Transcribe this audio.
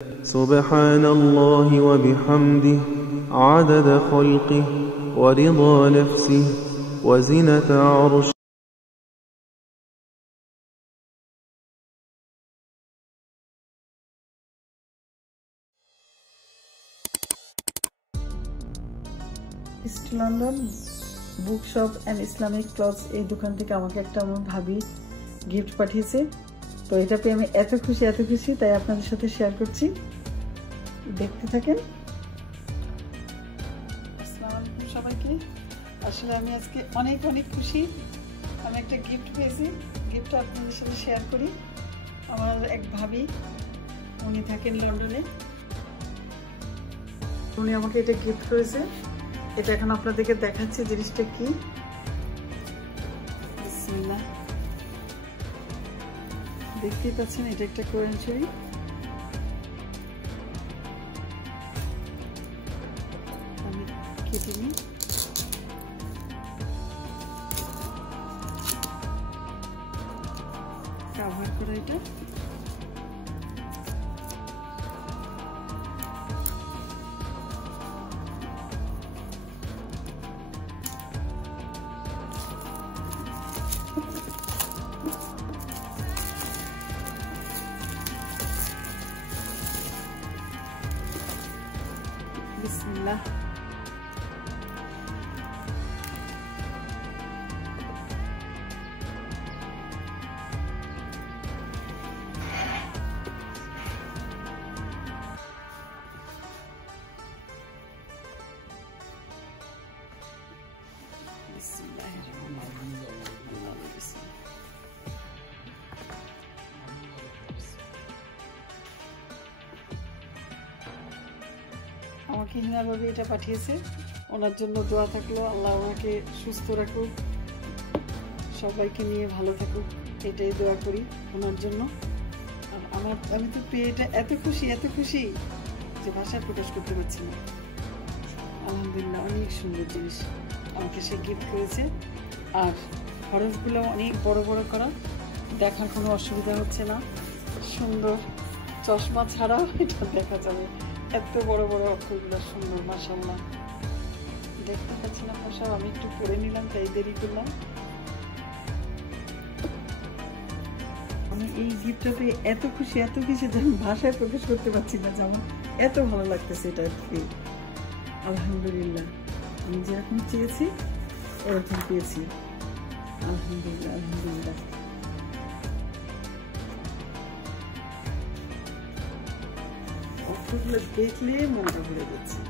سبحان الله وبحمده عدد خلقه ورضا نفسه وزنة عرشه East London book shop and Islamic clothes এই দোকান থেকে আমাকে একটা আমার ভাবি গিফট পাঠিয়েছে। তো এটা পেয়ে আমি এত খুশি তাই আপনাদের সাথে শেয়ার করছি, দেখতে থাকেন। আসসালামু আলাইকুম সবাইকে। আসলে আমি আজকে অনেক খুশি, আমি একটা গিফট পেয়েছি। গিফটটা আপনাদের সাথে শেয়ার করি। আমার এক ভাবি, উনি থাকেন লন্ডনে, উনি আমাকে এটা গিফট করেছে। এটা এখন আপনাদেরকে দেখাচ্ছি জিনিসটা কি। বিসমিল্লাহ, দেখতেই পাচ্ছেন এটা একটা কোরিয়ান শাড়ি। আমি কেটে নিই। কাভার করা এটা। বিসমিল্লাহ, আমাকে হিনাভাবে এটা পাঠিয়েছে। ওনার জন্য দোয়া থাকলো, আল্লাহ ওনাকে সুস্থ রাখুক, সবাইকে নিয়ে ভালো থাকুক, এটাই দোয়া করি ওনার জন্য। আর আমি তো পেয়ে এটা এত খুশি যে ভাষায় প্রকাশ করতে পারছি না। আলহামদুলিল্লাহ, অনেক সুন্দর জিনিস আমাকে সে গিফট করেছে। আর খরচগুলো অনেক বড় করা, দেখার কোনো অসুবিধা হচ্ছে না। সুন্দর, চশমা ছাড়াও এটা দেখা যাবে, এত বড় অক্ষরগুলো সুন্দর, মাশাআল্লাহ। দেখতে পাচ্ছি না সব, আমি একটু পড়ে নিলাম তাই দেরি করলাম। আমি এই গিফটটা পেয়ে এত খুশি যে আমি ভাষায় প্রকাশ করতে পারছি না, যে আমার এত ভালো লাগতেছে এটা পেয়ে। আলহামদুলিল্লাহ, আমি যেরকম চেয়েছি ওরকম পেয়েছি। আলহামদুলিল্লাহ। অক্ষরগুলো দেখলে মনটা ভরে যাচ্ছে।